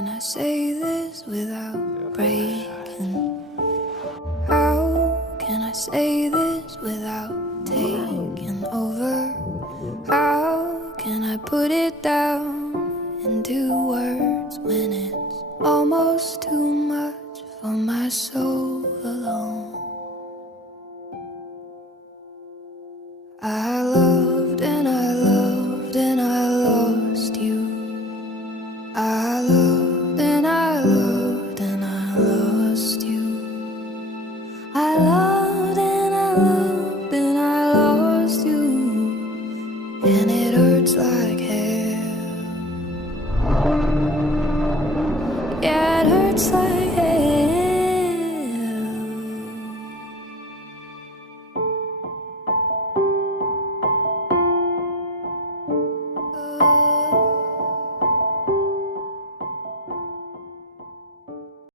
can I say this without breaking? How can I say this without taking over? How can I put it down into words when it's almost too much for my soul?